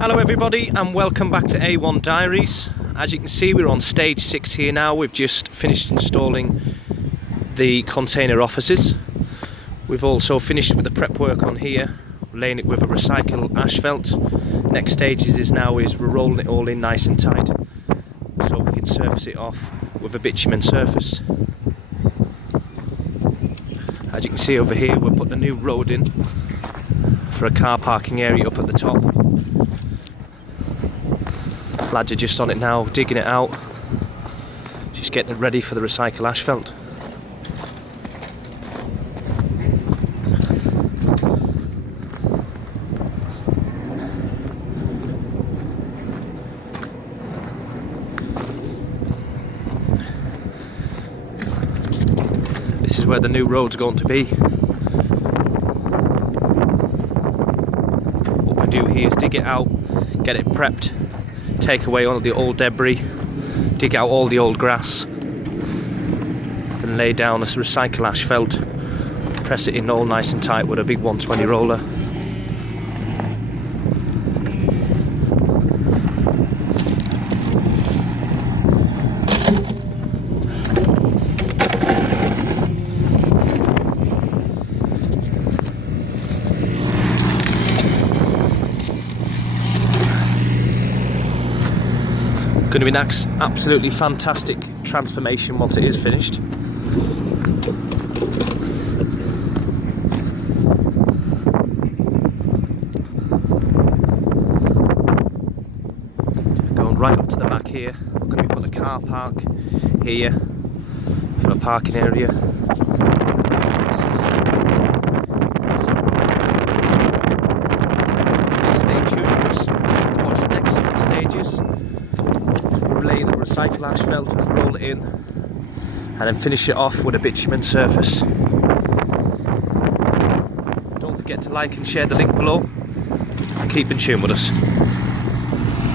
Hello everybody and welcome back to A1 Diaries. As you can see, we're on stage 6 here now. We've just finished installing the container offices. We've also finished with the prep work on here, laying it with a recycled asphalt. Next stage is we're rolling it all in nice and tight so we can surface it off with a bitumen surface. As you can see over here, we're putting a new road in for a car parking area up at the top. Lads are just on it now, digging it out, just getting it ready for the recycled asphalt. This is where the new road's going to be. What we do here is dig it out, get it prepped, take away all the old debris, dig out all the old grass and lay down this recycled asphalt, press it in all nice and tight with a big 120 roller. Going to be an absolutely fantastic transformation once it is finished. Going right up to the back here, we're going to be putting a car park here for a parking area. Stay tuned with us to watch the next stages. Lay the recycled asphalt and roll it in, and then finish it off with a bitumen surface. Don't forget to like and share the link below, and keep in tune with us.